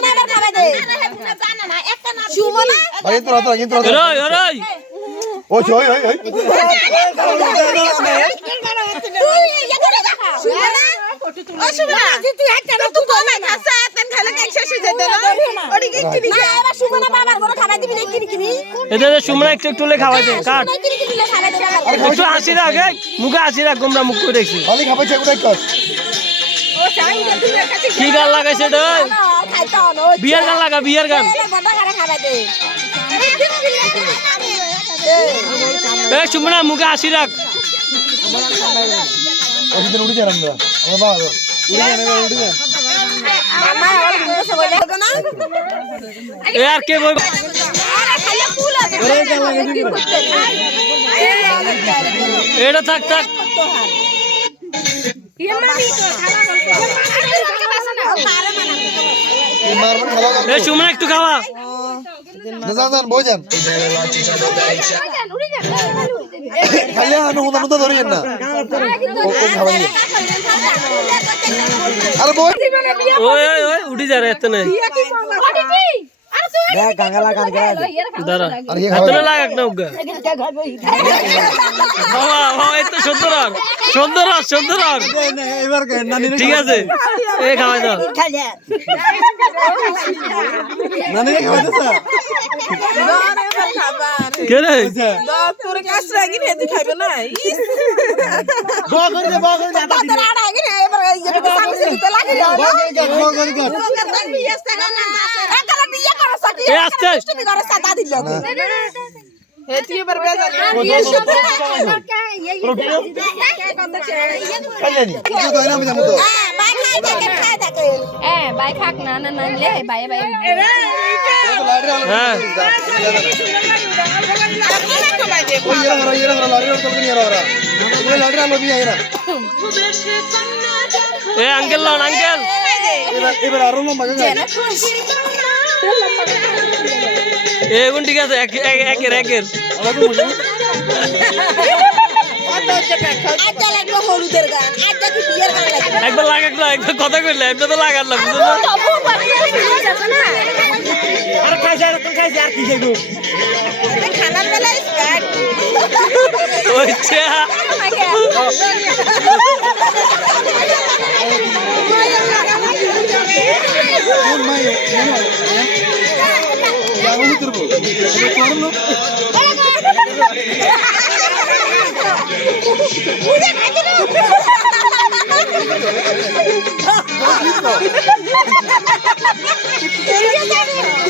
সুমনা আবার খাবে দে জানা না একটা না সুমনা ভাই ইন্দ্র ওই ওই ওই ওই তুই ইয়া করে দেখা সুমনা ও সুমনা তুই একটা না তুই কই না সাতন খালে কেক শেষ হয়ে যেত না ওডি কি কিনি না এবার সুমনা বাবার ঘরে খাবার দিবি না কিনি এদের সুমনা একটু লে খাওয়াই দে কাট কিনি খাবার দে একটু হাসি রাখ মুখে হাসি রাখ গোমরা মুখ করে দেখছি খালি খাবে চেকুটাই কর ও চাই তুই কাছে কি গান লাগাইছে রে খাইতো না বিয়ার গান লাগা বিয়ার গান বড় করে খাবার দে এ সুমনা মুখে হাসি রাখ ওদিন উড়ে যান আমরা আমার বাবা উড়ে যান মামা ওর মুখে বলে না এ আর কে বই আরে খালি ফুল আছে ওরে কেন লাগে দিবি এটা থাক থাক এ সুমনা একটু খাওয়া জান বোঝেন খালি আনো হুদা ধরিয়েন না ও খাওয়াই আরে বই ওই ওই ওই উঠি যা রে এত নাই দেখ গাঙ্গালা গান গায় দাঁড়া আর কি এত খাওয়াই না লাগাক না উগা বাবা বাবা এত সুন্দর এবার নানি ঠিক আছে এ খাওয়াই দাও নানি খাওয়াতেছ কে রে তোর কাছ রাগি নে তুই খাইবে না বল করে দে তোর আড়া আগে না এবার এটা তো সামনে দিতে লাগে না বল করে কর বিয়ে করো সাথে এ আস্তে তুমি করো সাথে দিল হে তুই এবার বেজালি খাইলেনি কিছু তো না আমি জানো তো বাই খাই থাকে বাই খাক না না না লে বাই বাই তো লাইরে হ্যাঁ ওই এরা লাইরে তো নিয়ে এরা ওই লাইরে আলো বিয়ে এরা এ আঙ্কেল লন আঙ্কেল এবার আরো লম্বা যায় এ গুণ ঠিক আছে একের আজকে লাগবে হলুদের গান আজকে কি বিয়ের গান লাগবে একবার লাগাক না একবার কথা কইলে এমনি তো লাগার না বুঝছো না আর খাইছে আর কোন খাইছে আর কি খাইবো খানার বেলা স্টার্ট ওইটা কোন মাই জানো লাগু উতরবো করলো বুঝে খাইতে না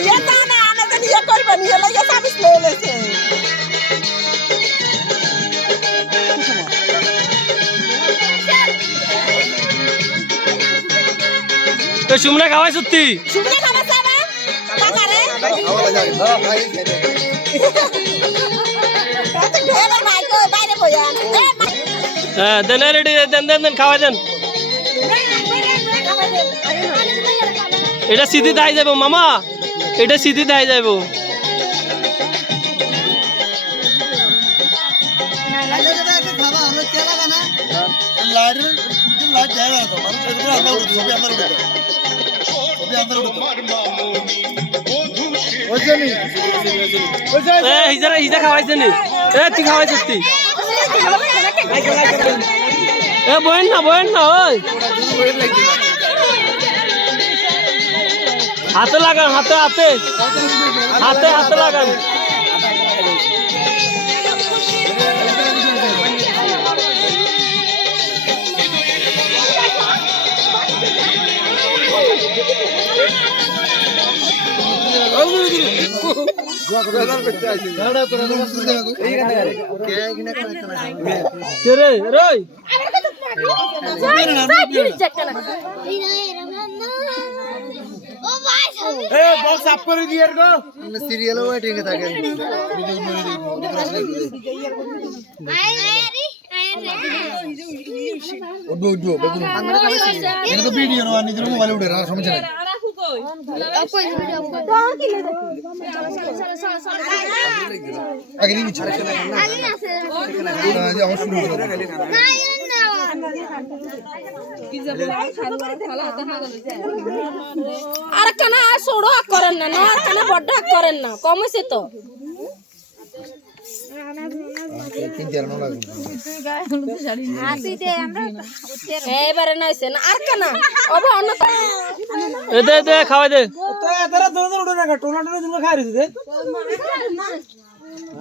ইয়া না আমি তো ইয়া করব না ইয়া লাগা সাবিস লইলেছে তো সুমনা খাওয়াই সত্যি শুনে খাবা সাবা কাকারে খাওয়া যায় না ভাই এবার ভাই কই বাইরে কইয়া হ্যাঁ দেন রেডি দেন খাওয়াই দেন এটা সিধি দাই যাবো মামা এটা সিধি দাই যাবো লাইট যায় না তো মানুষ এগুলো আমরা উঠে ছবি আমরা উঠে ছবি আমরা উঠে ওইজনি এ হিজা খাওয়াইছে নি এ তুই খাওয়াই সত্যি এ বহেন না ওই হাতে লাগান হাতে লাগান কে রে রই এ বক্স আপ করে দিয়ে গো সিরিয়ালে ওয়েটিং এ থাকে উঠবো বেগুন এটা তো ভিডিও না নিজের মোবাইলে উঠে আর সমস্যা নাই আগে নিয়ে নিচ্ছি আমার শুরু আর কানা ছোড়ো হাক করেন না না আর কানা বড় হাক করেন না কম হইছে তো এবারে নইছে না আর কানা ওবে অন্য দে দে খাওয়াই দে তো এতরা দোনো উড়ে না টোনা টোনা তুমি খাই রেছে দে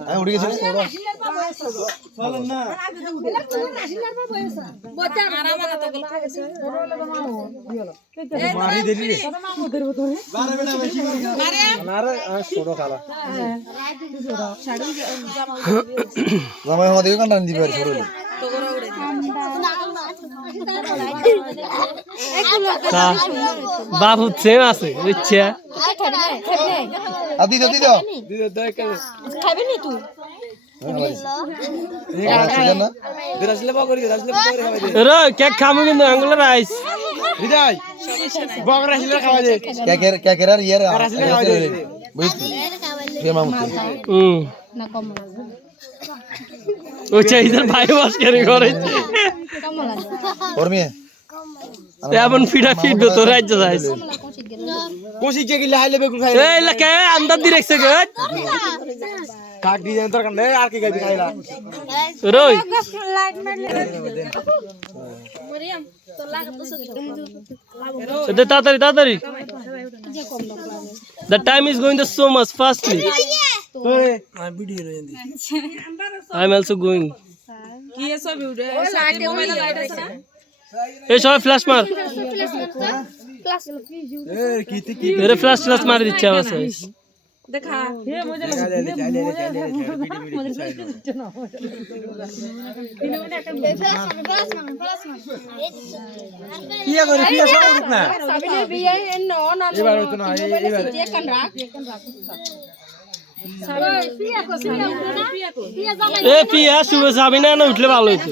আমি উঠে গেছি চলেন না মারি দেলি রে বারে বেটা বেশি মারে আরে ছোট খালা জামাই আমাদের কান্ডান দিবে আর ছোড়লে বাবু সেম আছে বুঝছে আদি দাও দাও খাবে নি তুই না দিরাসলে বা করি দিরাসলে বা করে খাওয়াই দে রে কেক খামু কিন্তু আঙ্গুল রাইস বিদায় বগরা আসলে খাওয়াই দে কে কে আর ইয়ার বুঝছি কে মামু না কম ও চাইদার ভাই বাস করে করেছে করমি এমন ফিডা ফিড তো রাজ্য যাইস কোসি কে গিলা হাইলে বেগুন খাই এই লা কে আন্দাজ দি রাখছে গে কাক দি জান তোর কানে আর কি গাবি খাইলা রই দে তাড়াতাড়ি তাড়াতাড়ি the time is going so much fastly তোরে I am also going কি এসব ভিডিও মোবাইলে লাইট আছে এই সবাই ফ্ল্যাশ মার এ কিতি কি এরে ফ্ল্যাশ ফ্ল্যাশ মার দিচ্ছে আমার সাথে দেখা কি করে কি সব উঠত না সাবিনের বিয়ে নো না এবার হইতো না এবার যে কান রাখ এ পিয়া শুভ সাবিনা না উঠলে ভালো হতো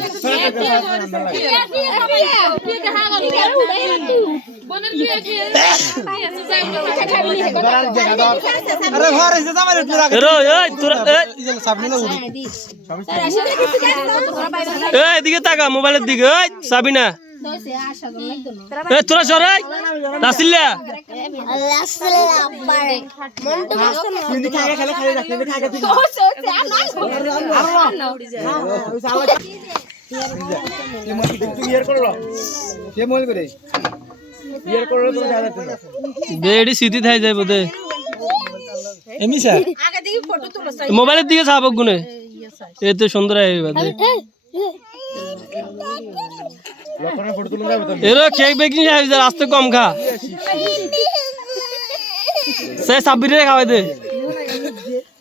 আরে ঘর এসে জামাই উঠলে রাখ এরো এই তোরা এই সামনে না উঠি এই এদিকে তাকা মোবাইলের দিকে এই সাবিনা এই তোরা সরাই রাসিল্লা কিন্তু খাগে খেলে খালি রাখ কিন্তু খাগে তুই ইয়ার করলো কে মোবাইল করে ইয়ার করলো তো যা যাচ্ছে না বেডি সিধি থাই যায় বোধে এমি স্যার আগে দেখি ফটো তুলো মোবাইলের দিকে ছাবক গুনে এ তো সুন্দর আই বাদে লোকনে ফটো তুলে যাবে তো এরো কেক বেকিং খাই যা আস্তে কম খা সে সাবিরে খাওয়াই দে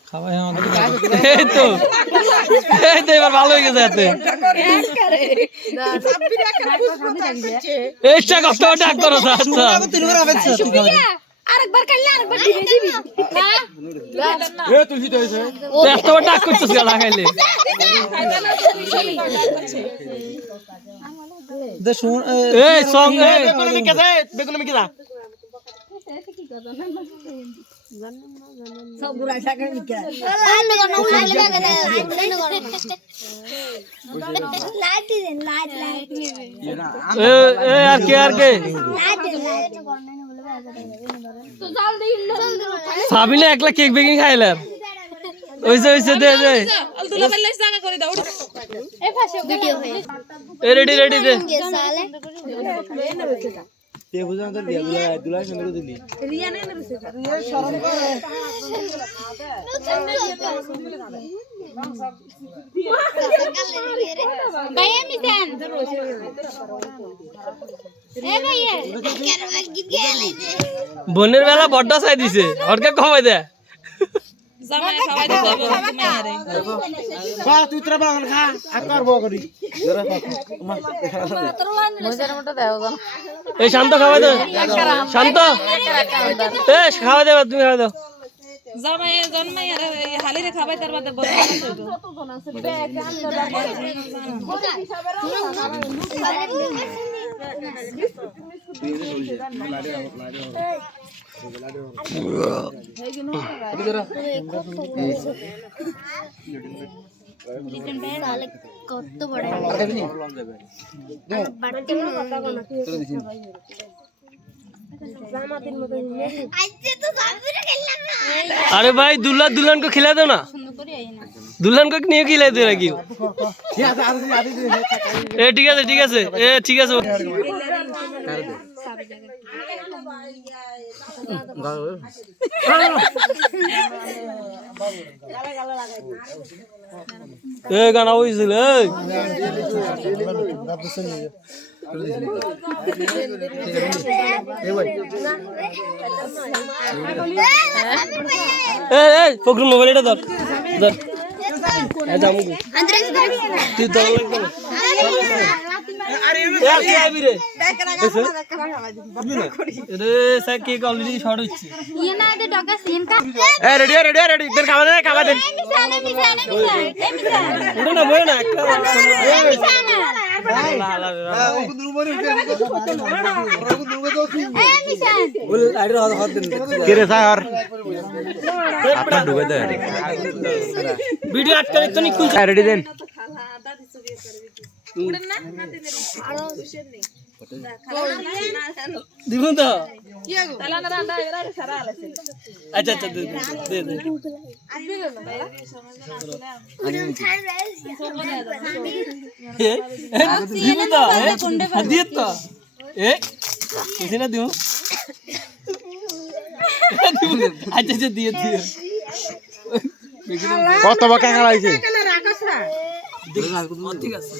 খাওয়াই আমাদের এই তো এবার ভালো হয়ে গেছে এতে এইটা কষ্ট ডাক করো আচ্ছা আরেকবার কাইলে আরেকবার দিবে দিবি এ তুই হিত হইছে এত ডাক করছিস গালা খাইলে দে শুন এই সং এই বেগুন কেসে বেগুন আমি কিলা এ আর কে সাবিনা একলা কেক বেকিং খাইলার ওইসে দে দে তুলা বেলে জায়গা করে দাও এ রেডি দে তে বুঝান তো দিয়া দুলাই সুন্দর দিলি রিয়া নে ভাইয়া মিজান এ ভাইয়া বোনের বেলা বড় চাই দিছে ওরকে কমাই দে জামাই খাওয়াই দিতে হবে মাইয়ারে বা তুই তোরা বাগান খা আর করব করি এই শান্ত খাওয়াই দে শান্ত এ খাওয়াই দে তুমি খাওয়াই দাও জামাই জন্মাইয়ারে হালি রে খাওয়াই তার বাদে বড় কত বড় अरे भाई दुल्हा दुल्हन को खिला दो ना दुल्हन को नहीं खिला दो क्यों ठीक है गाना হইছিল ফকর মোবাইল এটা ধর ধর এই যামু তুই ধর লাগবে না আরে কি আইবি রে রে স্যার কেক অলরেডি শর্ট হচ্ছে ये ना दे डॉगा सीन का এ রেডি তোর খাবার দেন উঠে না বই না একটা ভিডিও আটকে তো নি খুলছে রেডি দেন দিবুন তো আচ্ছা দে দিবুন তো দিয়ে তো কিছু না দিও আচ্ছা দিয়ে কত বাকা খাইছে ঠিক আছে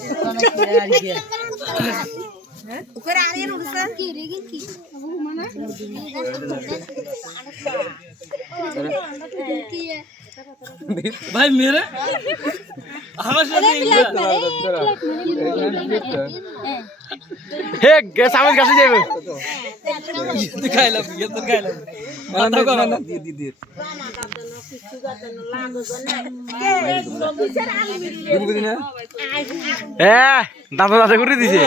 भाई मेरे হে সামনে কাছে যাবে খাইলাম দাঁত করে দিছে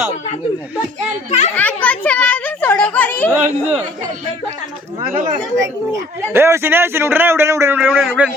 উঠেন